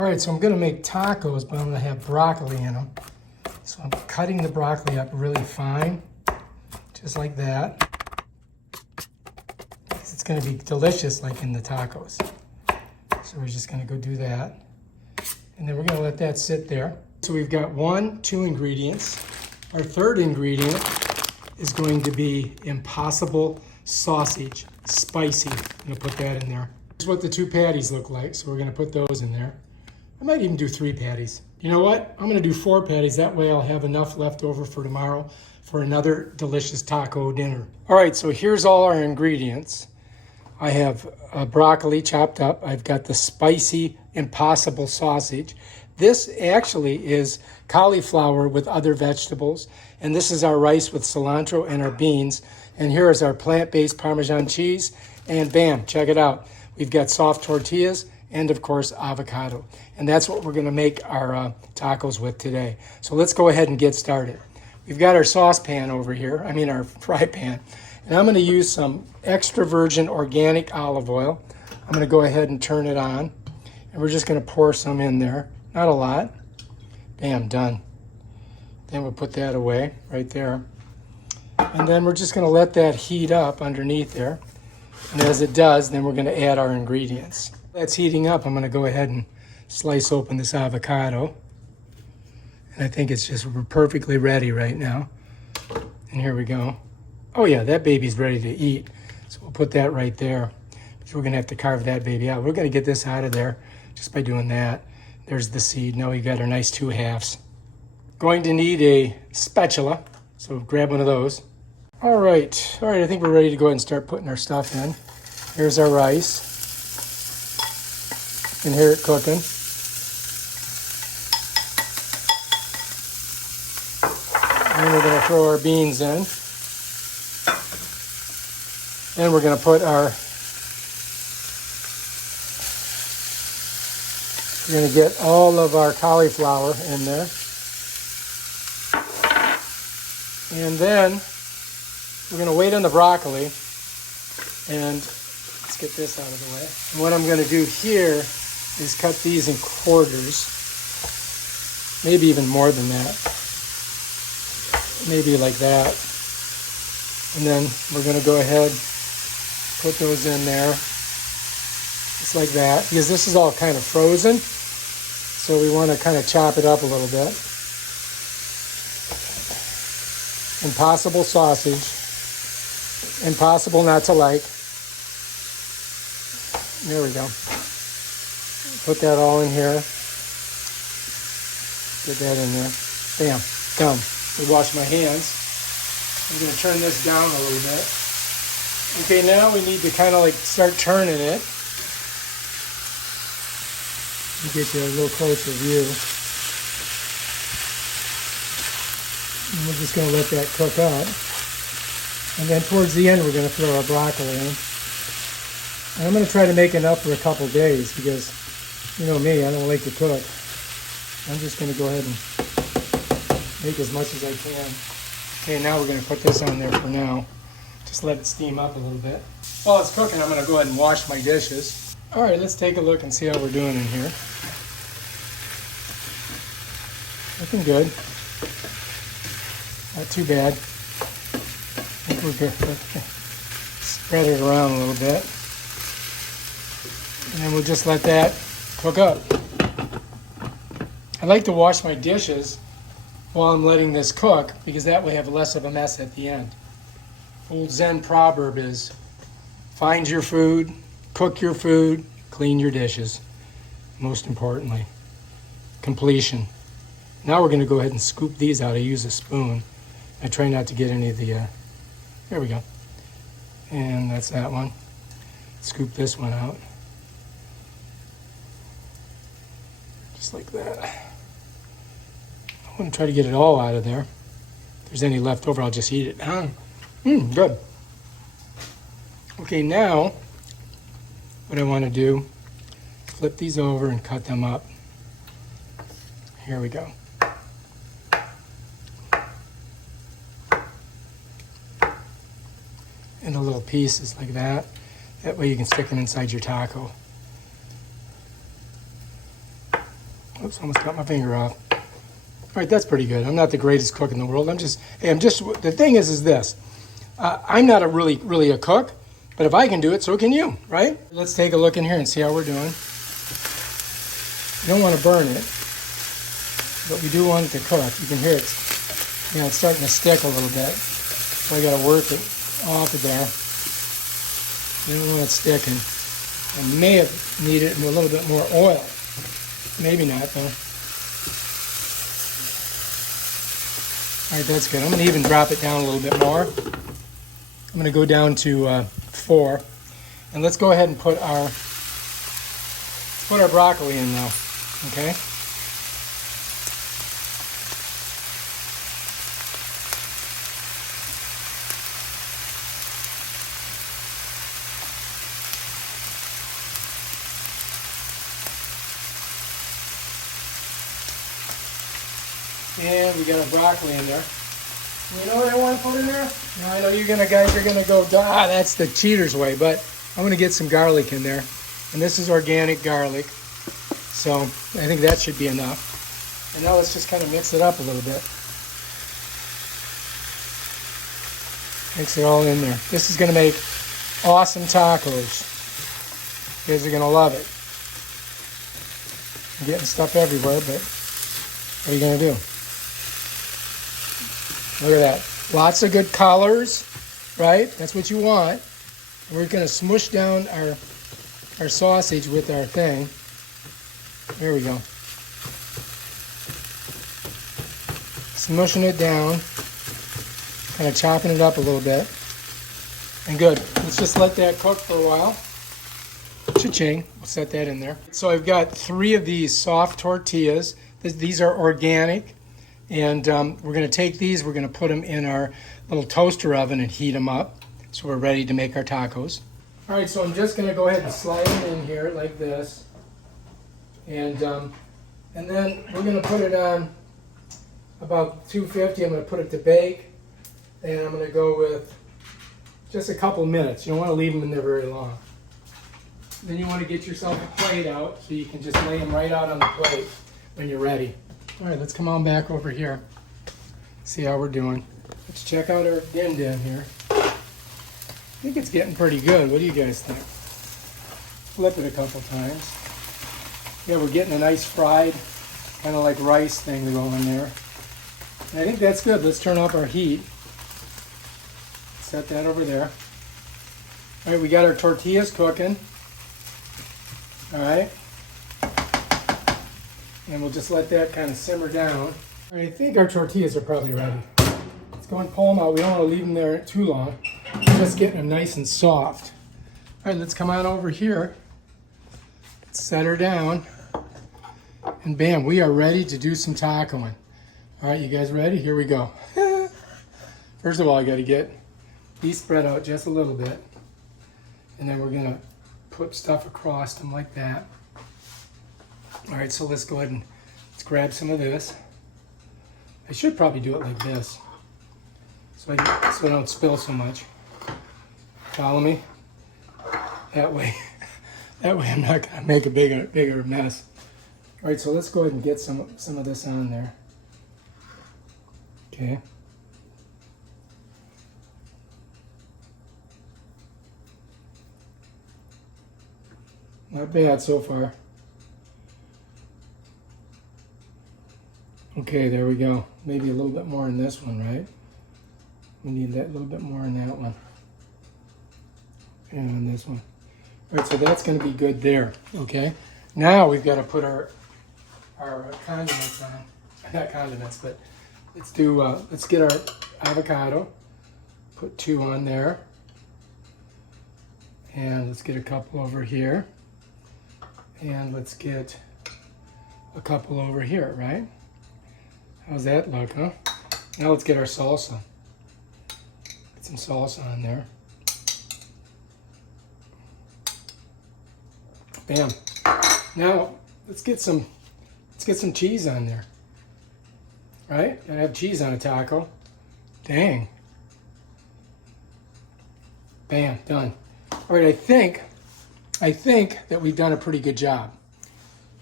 All right, so I'm gonna make tacos, but I'm gonna have broccoli in them. So I'm cutting the broccoli up really fine, just like that. It's gonna be delicious like in the tacos. So we're just gonna go do that. And then we're gonna let that sit there. So we've got 2 ingredients. Our third ingredient is going to be Impossible sausage, spicy. I'm gonna put that in there. This is what the 2 patties look like, so we're gonna put those in there. I might even do 3 patties. You know what? I'm gonna do 4 patties. That way I'll have enough left over for tomorrow for another delicious taco dinner. All right, so here's all our ingredients. I have broccoli chopped up. I've got the spicy Impossible sausage. This actually is cauliflower with other vegetables. And this is our rice with cilantro and our beans. And here is our plant-based Parmesan cheese. And bam, check it out. We've got soft tortillas and of course avocado. And that's what we're gonna make our tacos with today. So let's go ahead and get started. We've got our saucepan over here, our fry pan. And I'm gonna use some extra virgin organic olive oil. I'm gonna go ahead and turn it on. And we're just gonna pour some in there, not a lot. Bam, done. Then we'll put that away right there. And then we're just gonna let that heat up underneath there. And as it does, then we're gonna add our ingredients. That's heating up. I'm gonna go ahead and slice open this avocado. And I think it's just perfectly ready right now. And here we go. Oh yeah, that baby's ready to eat. So we'll put that right there. But we're gonna have to carve that baby out. We're gonna get this out of there just by doing that. There's the seed. Now we got our nice 2 halves. Going to need a spatula, so grab one of those. All right, I think we're ready to go ahead and start putting our stuff in. Here's our rice. You can hear it cooking. And we're gonna throw our beans in. And we're gonna put we're gonna get all of our cauliflower in there. And then we're gonna wait on the broccoli, and let's get this out of the way. And what I'm gonna do here is cut these in quarters, maybe even more than that, maybe like that. And then we're gonna go ahead, put those in there, just like that, because this is all kind of frozen, so we wanna kind of chop it up a little bit. Impossible sausage, impossible not to like. There we go. Put that all in here. Get that in there. Bam, done. I wash my hands. I'm gonna turn this down a little bit. Okay, now we need to kind of like start turning it. Let me get you a little closer view. And we're just going to let that cook up. And then towards the end, we're going to throw our broccoli in. And I'm going to try to make enough for a couple days because, you know me, I don't like to cook. I'm just going to go ahead and make as much as I can. Okay, now we're going to put this on there for now. Just let it steam up a little bit. While it's cooking, I'm going to go ahead and wash my dishes. All right, let's take a look and see how we're doing in here. Looking good. Not too bad. I think we're good. Spread it around a little bit. And then we'll just let that cook up. I like to wash my dishes while I'm letting this cook because that way I have less of a mess at the end. Old Zen proverb is, find your food, cook your food, clean your dishes. Most importantly, completion. Now we're going to go ahead and scoop these out. I use a spoon. I try not to get any of the, there we go. And that's that one. Scoop this one out. Just like that. I want to try to get it all out of there. If there's any left over, I'll just eat it. Good. Okay, now what I want to do, flip these over and cut them up. Here we go. Into little pieces like that. That way you can stick them inside your taco. Oops, almost cut my finger off. All right, that's pretty good. I'm not the greatest cook in the world. The thing is this. I'm not really a cook, but if I can do it, so can you, right? Let's take a look in here and see how we're doing. You don't want to burn it, but we do want it to cook. You can hear it, it's starting to stick a little bit. So I got to work it off of there. You don't want it sticking. I may have needed a little bit more oil. Maybe not, though. All right, that's good. I'm going to even drop it down a little bit more. I'm going to go down to 4. And let's go ahead and put our broccoli in now, okay? And we got our broccoli in there. You know what I want to put in there? Now, I know guys are gonna go, that's the cheater's way, but I'm gonna get some garlic in there. And this is organic garlic. So I think that should be enough. And now let's just kind of mix it up a little bit. Mix it all in there. This is gonna make awesome tacos. You guys are gonna love it. I'm getting stuff everywhere, but what are you gonna do? Look at that. Lots of good colors, right? That's what you want. And we're going to smush down our sausage with our thing. There we go. Smushing it down. Kind of chopping it up a little bit. And good. Let's just let that cook for a while. Cha-ching. We'll set that in there. So I've got 3 of these soft tortillas. These are organic. And we're going to take these, we're going to put them in our little toaster oven and heat them up. So we're ready to make our tacos. All right, so I'm just going to go ahead and slide them in here like this. And then we're going to put it on about 250. I'm going to put it to bake. And I'm going to go with just a couple minutes. You don't want to leave them in there very long. Then you want to get yourself a plate out so you can just lay them right out on the plate when you're ready. All right, let's come on back over here. See how we're doing. Let's check out our din here. I think it's getting pretty good. What do you guys think? Flip it a couple times. Yeah, we're getting a nice fried, kind of like rice thing going there. And I think that's good. Let's turn off our heat. Set that over there. All right, we got our tortillas cooking. All right. And we'll just let that kind of simmer down. All right, I think our tortillas are probably ready. Let's go and pull them out. We don't want to leave them there too long. We're just getting them nice and soft. All right, let's come on over here. Set her down. And bam, we are ready to do some tacoing. All right, you guys ready? Here we go. First of all, I got to get these spread out just a little bit. And then we're going to put stuff across them like that. All right, so let's go ahead and let's grab some of this. I should probably do it like this, so I don't spill so much. Follow me? That way I'm not gonna make a bigger mess. All right, so let's go ahead and get some of this on there. Okay. Not bad so far. Okay, there we go. Maybe a little bit more in this one, right? We need that little bit more in that one. And on this one. All right, so that's going to be good there, okay? Now we've got to put our condiments on. Not condiments, but let's get our avocado. Put 2 on there. And let's get a couple over here. And let's get a couple over here, right? How's that look, huh? Now let's get our salsa. Get some salsa on there. Bam. Now let's get some cheese on there. Right? Gotta have cheese on a taco. Dang. Bam, done. All right, I think that we've done a pretty good job.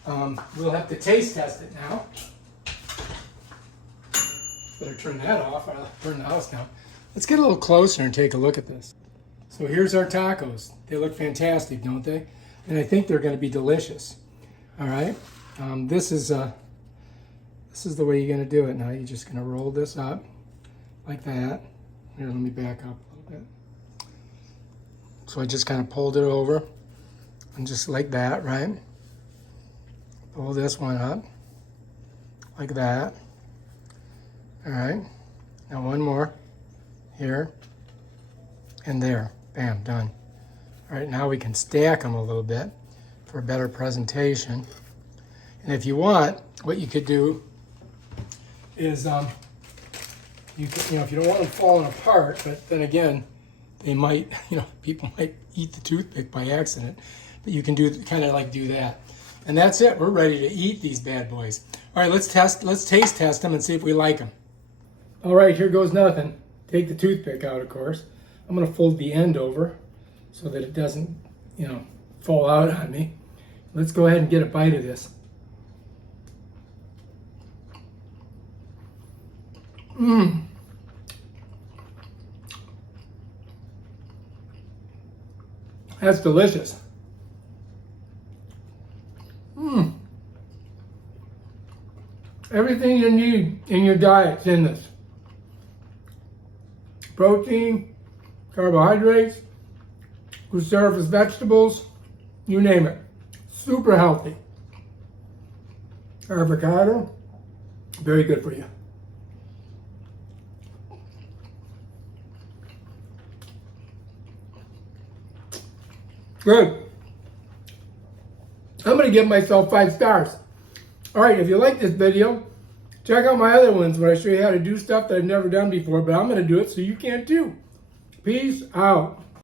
We'll have to taste test it now. Better turn that off. I'll burn the house down. Let's get a little closer and take a look at this. So here's our tacos. They look fantastic, don't they? And I think they're going to be delicious. All right. This is the way you're going to do it. Now you're just going to roll this up like that. Here, let me back up a little bit. So I just kind of pulled it over, and just like that, right? Pull this one up like that. All right. Now one more here and there. Bam, done. All right, now we can stack them a little bit for a better presentation. And if you want, what you could do is, you know, if you don't want them falling apart, but then again, they might, you know, people might eat the toothpick by accident. But you can do kind of like do that. And that's it. We're ready to eat these bad boys. All right, let's taste test them and see if we like them. All right, here goes nothing. Take the toothpick out, of course. I'm going to fold the end over so that it doesn't, you know, fall out on me. Let's go ahead and get a bite of this. Mmm. That's delicious. Mmm. Everything you need in your diet's in this. Protein, carbohydrates, cruciferous vegetables, you name it. Super healthy. Avocado, very good for you. Good. I'm going to give myself 5 stars. All right, if you like this video, check out my other ones where I show you how to do stuff that I've never done before, but I'm going to do it so you can too. Peace out.